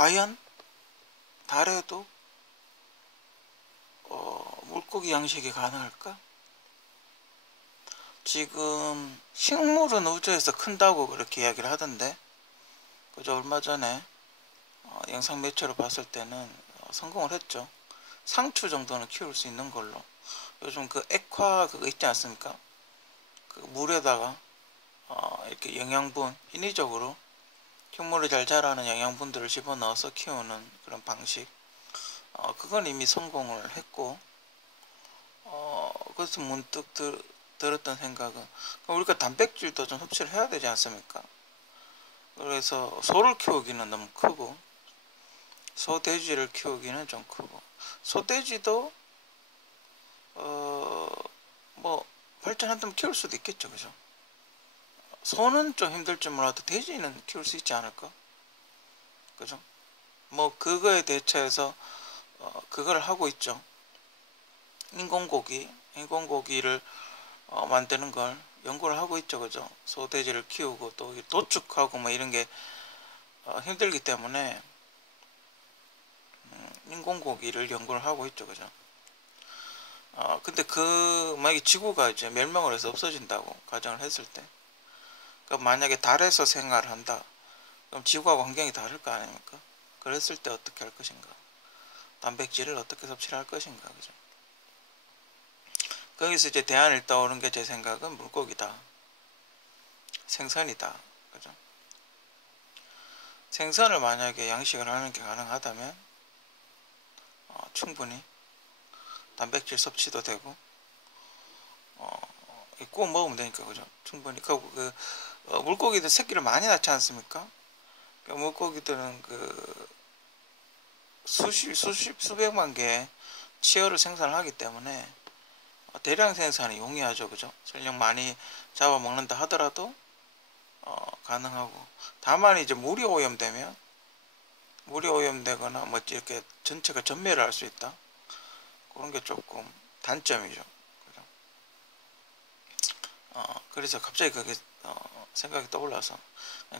과연 달에도 물고기 양식이 가능할까? 지금 식물은 우주에서 큰다고 그렇게 이야기를 하던데, 그저 얼마 전에 영상 매체로 봤을 때는 성공을 했죠. 상추 정도는 키울 수 있는 걸로. 요즘 그 액화 그거 있지 않습니까? 그 물에다가 이렇게 영양분, 인위적으로 식물을 잘 자라는 영양분들을 집어넣어서 키우는 그런 방식, 그건 이미 성공을 했고, 그래서 문득 들었던 생각은, 우리가 단백질도 좀 섭취를 해야 되지 않습니까? 그래서 소를 키우기는 너무 크고, 소돼지를 키우기는 좀 크고, 소돼지도 뭐 발전한다면 키울 수도 있겠죠, 그죠? 소는 좀 힘들지 몰라도 돼지는 키울 수 있지 않을까? 그죠? 뭐 그거에 대처해서 그걸 하고 있죠. 인공고기를 만드는 걸 연구를 하고 있죠, 그죠? 소돼지를 키우고 또 도축하고 뭐 이런 게 힘들기 때문에 인공고기를 연구를 하고 있죠, 그죠? 근데 만약에 지구가 이제 멸망을 해서 없어진다고 가정을 했을 때, 그럼 만약에 달에서 생활을 한다, 그럼 지구하고 환경이 다를 거 아닙니까? 그랬을 때 어떻게 할 것인가? 단백질을 어떻게 섭취를 할 것인가, 그죠? 거기서 이제 대안을 떠오른 게 제 생각은 물고기다, 생선이다, 그죠? 생선을 만약에 양식을 하는 게 가능하다면 충분히 단백질 섭취도 되고 구워 먹으면 되니까, 그죠? 충분히 물고기들 새끼를 많이 낳지 않습니까? 물고기들은 수백만 개의 치어를 생산하기 때문에 대량 생산이 용이하죠, 그죠? 설령 많이 잡아먹는다 하더라도 가능하고, 다만 이제 물이 오염되거나 뭐 이렇게 전체가 전멸을 할 수 있다, 그런 게 조금 단점이죠, 그죠? 그래서 갑자기 그게 생각이 떠올라서,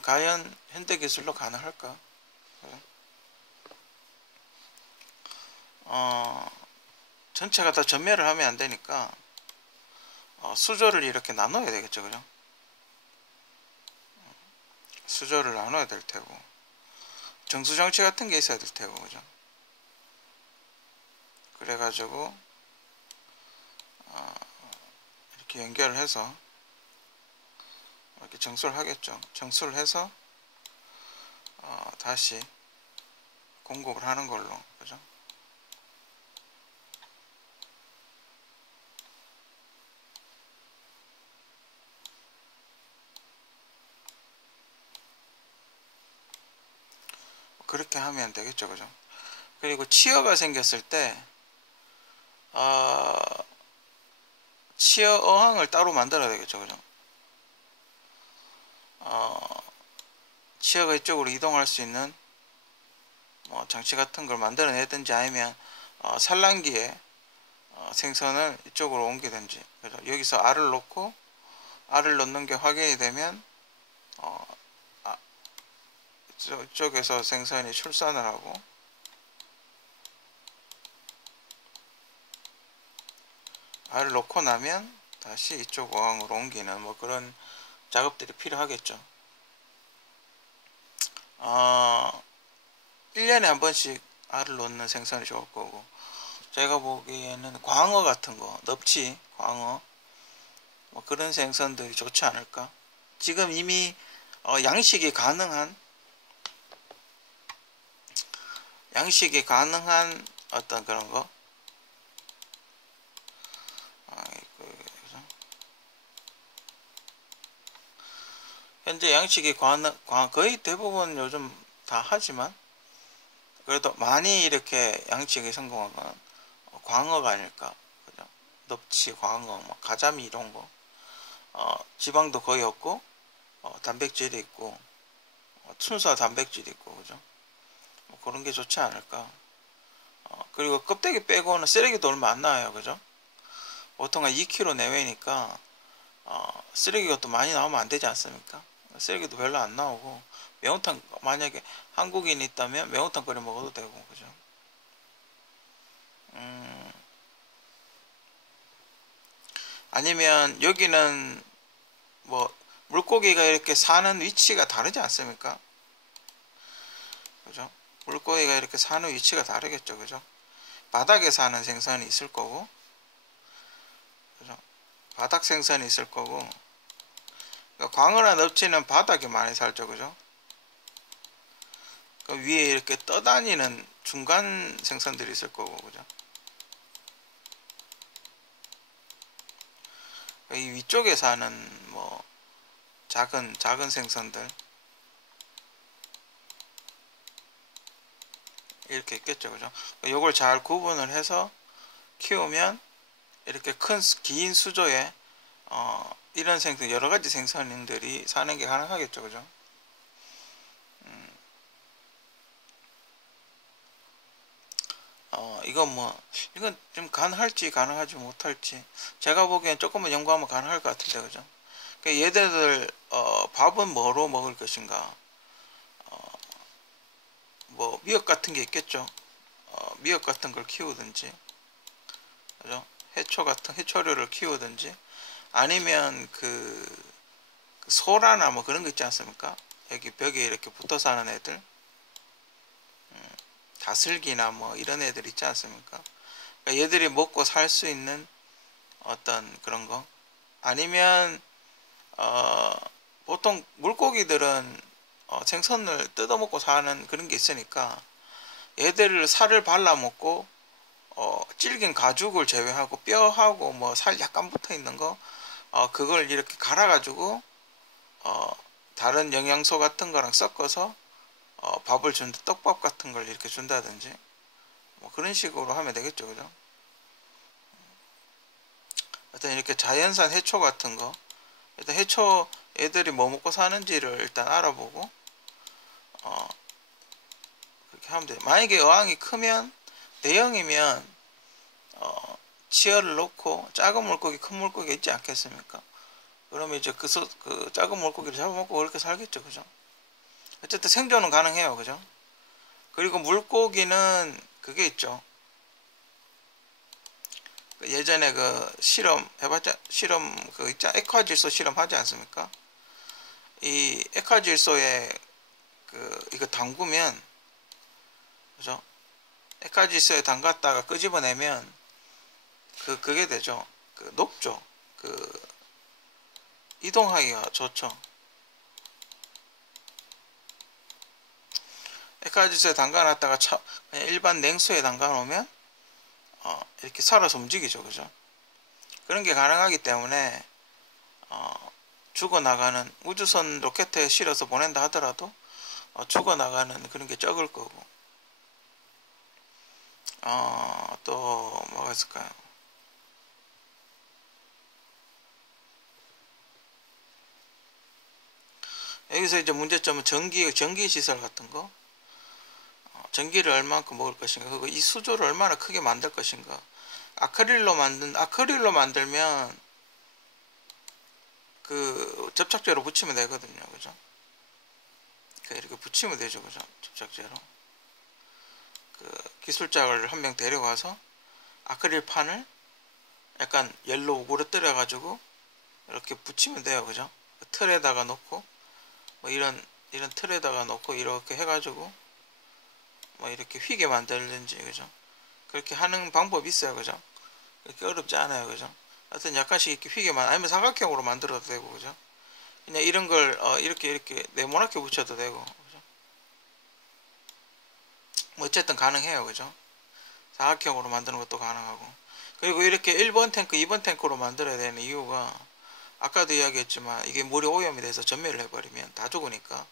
과연 현대 기술로 가능할까? 전체가 다 전멸을 하면 안 되니까 수조를 이렇게 나눠야 되겠죠, 그죠? 수조를 나눠야 될 테고, 정수정치 같은 게 있어야 될 테고, 그죠? 그래가지고 이렇게 연결을 해서 이렇게 정수를 하겠죠. 정수를 해서 다시 공급을 하는 걸로, 그죠? 그렇게 하면 되겠죠, 그죠? 그리고 치어가 생겼을 때 치어 어항을 따로 만들어야 되겠죠, 그죠? 치어가 이쪽으로 이동할 수 있는 뭐 장치 같은 걸 만들어내든지, 아니면 산란기에 생선을 이쪽으로 옮기든지, 그죠? 여기서 알을 놓고, 알을 넣는 게 확인이 되면 이쪽에서 생선이 출산을 하고, 알을 놓고 나면 다시 이쪽 어항으로 옮기는 뭐 그런 작업들이 필요하겠죠. 1년에 한 번씩 알을 놓는 생선이 좋을 거고, 제가 보기에는 광어 같은 거, 넙치, 광어, 뭐 그런 생선들이 좋지 않을까? 지금 이미 양식이 가능한 어떤 그런 거, 현재 양식이 거의 대부분 요즘 다 하지만, 그래도 많이 이렇게 양식이 성공한 건 광어가 아닐까, 그죠? 넙치, 광어, 뭐 가자미 이런 거, 지방도 거의 없고, 단백질이 있고, 순수 단백질이 있고, 그죠? 뭐 그런 게 좋지 않을까. 그리고 껍데기 빼고는 쓰레기도 얼마 안 나와요, 그죠? 보통 한 2kg 내외니까 쓰레기가 또 많이 나오면 안 되지 않습니까? 쓰레기도 별로 안 나오고, 매운탕, 만약에 한국인이 있다면 매운탕 끓여 먹어도 되고, 그죠? 아니면 여기는 뭐 물고기가 이렇게 사는 위치가 다르지 않습니까? 그죠? 물고기가 이렇게 사는 위치가 다르겠죠, 그죠? 바닥에 사는 생선이 있을 거고, 그죠? 바닥 생선이 있을 거고, 그러니까 광어나 넙치는 바닥에 많이 살죠, 그죠? 그 위에 이렇게 떠다니는 중간 생선들이 있을 거고, 그죠? 이 위쪽에 사는 뭐 작은 생선들 이렇게 있겠죠, 그죠? 요걸 잘 구분을 해서 키우면 이렇게 긴 수조에 이런 생선, 여러 가지 생선들이 사는 게 가능하겠죠, 그죠? 이건 좀 가능할지 가능하지 못할지 제가 보기엔 조금만 연구하면 가능할 것 같은데, 그죠? 그러니까 얘네들 밥은 뭐로 먹을 것인가? 뭐 미역 같은 게 있겠죠. 미역 같은 걸 키우든지, 그죠? 해초류를 키우든지, 아니면 그 소라나 뭐 그런 거 있지 않습니까? 여기 벽에 이렇게 붙어 사는 애들, 다슬기나 뭐 이런 애들 있지 않습니까? 그러니까 얘들이 먹고 살 수 있는 어떤 그런 거, 아니면 보통 물고기들은 생선을 뜯어먹고 사는 그런 게 있으니까 얘들을 살을 발라먹고 질긴 가죽을 제외하고 뼈하고 뭐 살 약간 붙어 있는 거, 그걸 이렇게 갈아가지고 다른 영양소 같은 거랑 섞어서 밥을 준다, 떡밥 같은 걸 이렇게 준다든지 뭐 그런 식으로 하면 되겠죠, 그죠? 일단 이렇게 자연산 해초 같은 거, 일단 해초 애들이 뭐 먹고 사는지를 일단 알아보고 그렇게 하면 돼요. 만약에 어항이 크면, 대형이면 치어를 놓고 작은 물고기, 큰 물고기 있지 않겠습니까? 그러면 이제 그 작은 물고기를 잡아먹고 그렇게 살겠죠, 그죠? 어쨌든 생존은 가능해요, 그죠? 그리고 물고기는 그게 있죠. 예전에 그 실험 그 있잖아, 액화질소 실험 하지 않습니까? 이 액화질소에 이거 담그면, 그죠? 액화질소에 담갔다가 끄집어내면 그게 되죠. 녹죠. 이동하기가 좋죠. 액화질소에 담가놨다가 그냥 일반 냉수에 담가놓으면 이렇게 살아서 움직이죠, 그죠? 그런 게 가능하기 때문에 죽어나가는 우주선 로켓에 실어서 보낸다 하더라도 죽어나가는 그런 게 적을 거고, 또 뭐가 있을까요? 여기서 이제 문제점은 전기 시설 같은 거, 전기를 얼마만큼 먹을 것인가, 그리고 이 수조를 얼마나 크게 만들 것인가. 아크릴로 만들면 그 접착제로 붙이면 되거든요, 그죠? 이렇게 붙이면 되죠, 그죠? 접착제로. 기술자를 한 명 데려가서 아크릴 판을 약간 옐로우 우그러뜨려 가지고 이렇게 붙이면 돼요, 그죠? 틀에다가 놓고 뭐 이런 틀에다가 놓고 이렇게 해가지고 뭐 이렇게 휘게 만들든지, 그죠? 그렇게 하는 방법이 있어요, 그죠? 그렇게 어렵지 않아요, 그죠? 하여튼 약간씩 이렇게 휘게만, 아니면 삼각형으로 만들어도 되고, 그죠? 그냥 이런 걸 이렇게 네모나게 붙여도 되고, 그죠? 뭐 어쨌든 가능해요, 그죠? 사각형으로 만드는 것도 가능하고. 그리고 이렇게 1번 탱크, 2번 탱크로 만들어야 되는 이유가, 아까도 이야기했지만 이게 물이 오염이 돼서 전멸을 해버리면 다 죽으니까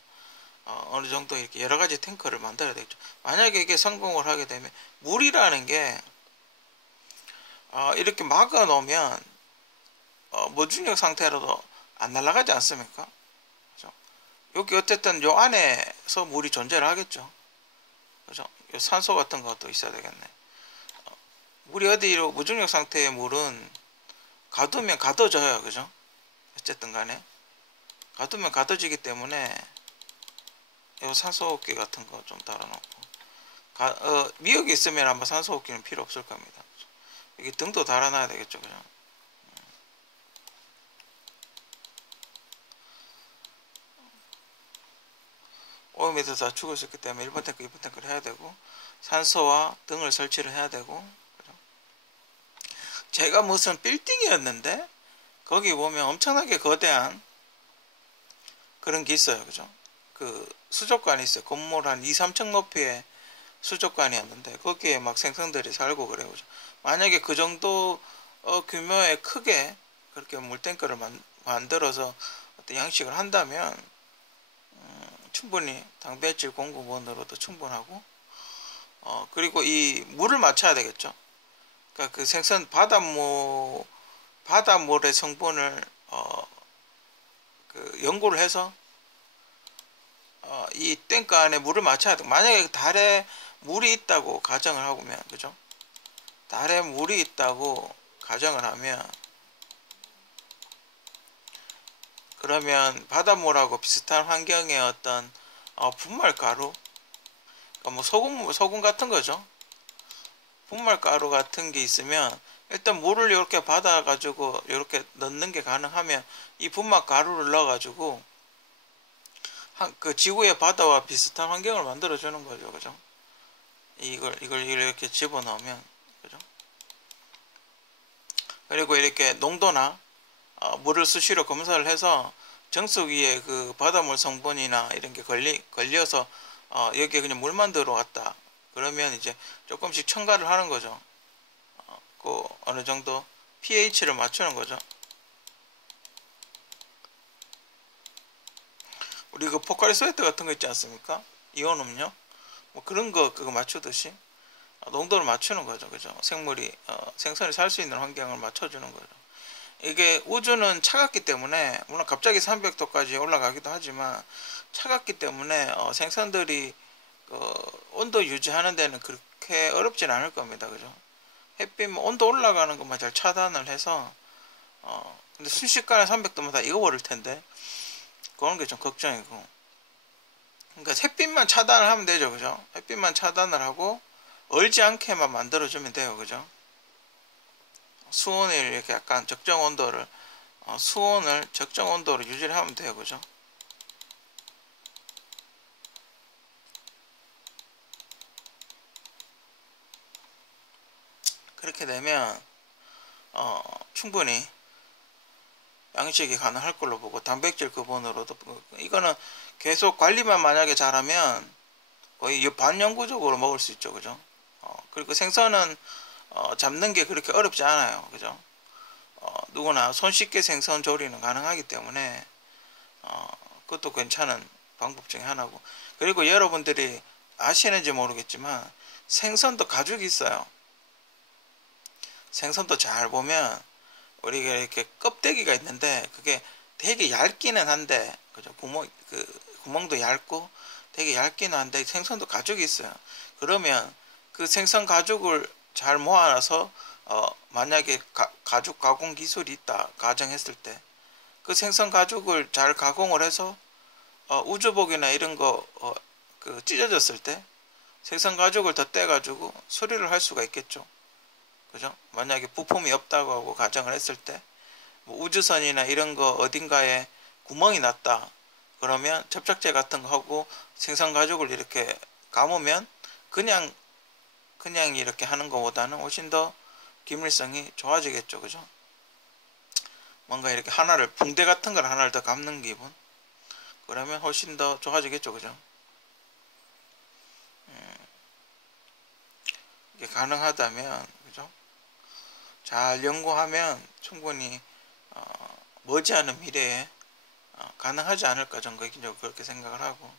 어느 정도 이렇게 여러 가지 탱크를 만들어야 되겠죠. 만약에 이게 성공을 하게 되면, 물이라는 게 이렇게 막아 놓으면 무중력 상태로도 안 날아가지 않습니까? 그죠? 여기 어쨌든 요 안에서 물이 존재를 하겠죠. 그죠? 요 산소 같은 것도 있어야 되겠네. 물이 어디로, 무중력 상태의 물은 가두면 가둬져요, 그죠? 어쨌든 간에 가두면 가둬지기 때문에 이 산소호흡기 같은 거 좀 달아놓고, 미역이 있으면 아마 산소호흡기는 필요 없을 겁니다. 여기 등도 달아놔야 되겠죠, 그죠? 오염에서 다 죽을 수 있기 때문에 1번 탱크, 2번 탱크를 해야 되고, 산소와 등을 설치를 해야 되고, 그죠? 제가 무슨 빌딩이었는데 거기 보면 엄청나게 거대한 그런 게 있어요, 그죠? 그 수족관이 있어요. 건물 한 2, 3층 높이의 수족관이었는데 거기에 막 생선들이 살고 그래요, 그죠? 만약에 그 정도 규모의 크게 그렇게 물탱크를 만들어서 어떤 양식을 한다면 충분히 단백질 공급원으로도 충분하고, 그리고 이 물을 맞춰야 되겠죠. 그러니까 그 생선 바닷물의 성분을 그 연구를 해서 이 탱크 안에 물을 맞춰야 돼. 만약에 달에 물이 있다고 가정을 하면, 그죠? 달에 물이 있다고 가정을 하면, 그러면 바닷물하고 비슷한 환경의 어떤 분말가루, 그러니까 뭐 소금 같은 거죠. 분말가루 같은 게 있으면 일단 물을 이렇게 받아 가지고 이렇게 넣는 게 가능하면 이 분말가루를 넣어 가지고 그 지구의 바다와 비슷한 환경을 만들어 주는 거죠, 그죠? 이걸 이렇게 집어넣으면, 그죠? 그리고 이렇게 농도나 물을 수시로 검사를 해서 정수 위에 그 바닷물 성분이나 이런 게 걸려서 여기에 그냥 물만 들어왔다. 그러면 이제 조금씩 첨가를 하는 거죠. 그 어느 정도 pH를 맞추는 거죠. 우리 그 포카리 스웨트 같은 거 있지 않습니까? 이온 음료 뭐 그런 거 그거 맞추듯이 농도를 맞추는 거죠, 그죠? 생선이 살 수 있는 환경을 맞춰주는 거죠. 이게 우주는 차갑기 때문에, 물론 갑자기 300도까지 올라가기도 하지만 차갑기 때문에 생선들이 온도 유지하는 데는 그렇게 어렵진 않을 겁니다, 그죠? 햇빛 온도 올라가는 것만 잘 차단을 해서 근데 순식간에 300도면 다 익어버릴 텐데 그런 게 좀 걱정이고, 그러니까 햇빛만 차단을 하면 되죠, 그죠? 햇빛만 차단을 하고 얼지 않게만 만들어주면 돼요, 그죠? 수온을 이렇게 약간 적정 온도를 수온을 적정 온도로 유지를 하면 돼요, 그죠? 그렇게 되면 충분히 양식이 가능할 걸로 보고, 단백질 근본으로도 이거는 계속 관리만 만약에 잘하면 거의 반영구적으로 먹을 수 있죠, 그죠? 그리고 생선은 잡는 게 그렇게 어렵지 않아요, 그죠? 누구나 손쉽게 생선 조리는 가능하기 때문에 그것도 괜찮은 방법 중에 하나고, 그리고 여러분들이 아시는지 모르겠지만 생선도 가죽이 있어요. 생선도 잘 보면 우리가 이렇게 껍데기가 있는데 그게 되게 얇기는 한데, 그죠? 구멍도 얇고 되게 얇기는 한데 생선도 가죽이 있어요. 그러면 그 생선 가죽을 잘 모아놔서 만약에 가죽 가공 기술이 있다 가정했을 때 그 생선 가죽을 잘 가공을 해서 우주복이나 이런 거 그 찢어졌을 때 생선 가죽을 더 떼가지고 수리를 할 수가 있겠죠, 그죠? 만약에 부품이 없다고 하고 가정을 했을 때 뭐 우주선이나 이런 거 어딘가에 구멍이 났다 그러면 접착제 같은 거 하고 생선 가죽을 이렇게 감으면 그냥 이렇게 하는 것보다는 훨씬 더 기밀성이 좋아지겠죠, 그죠? 뭔가 이렇게 붕대 같은 걸 하나를 더 감는 기분, 그러면 훨씬 더 좋아지겠죠, 그죠? 이게 가능하다면, 그죠? 잘 연구하면 충분히 머지않은 미래에 가능하지 않을까, 저는 개인적으로 그렇게 생각을 하고,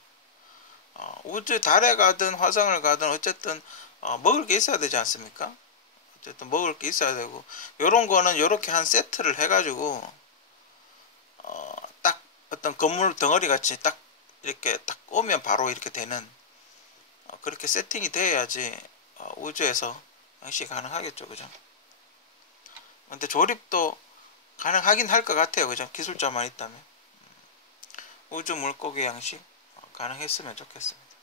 우주 달에 가든 화성을 가든 어쨌든 먹을 게 있어야 되지 않습니까? 어쨌든 먹을 게 있어야 되고, 요런 거는 요렇게 한 세트를 해가지고 딱 어떤 건물 덩어리 같이 딱 이렇게 딱 오면 바로 이렇게 되는 그렇게 세팅이 돼야지 우주에서 양식이 가능하겠죠, 그죠? 근데 조립도 가능하긴 할 것 같아요, 그죠? 기술자만 있다면. 우주 물고기 양식 가능했으면 좋겠습니다.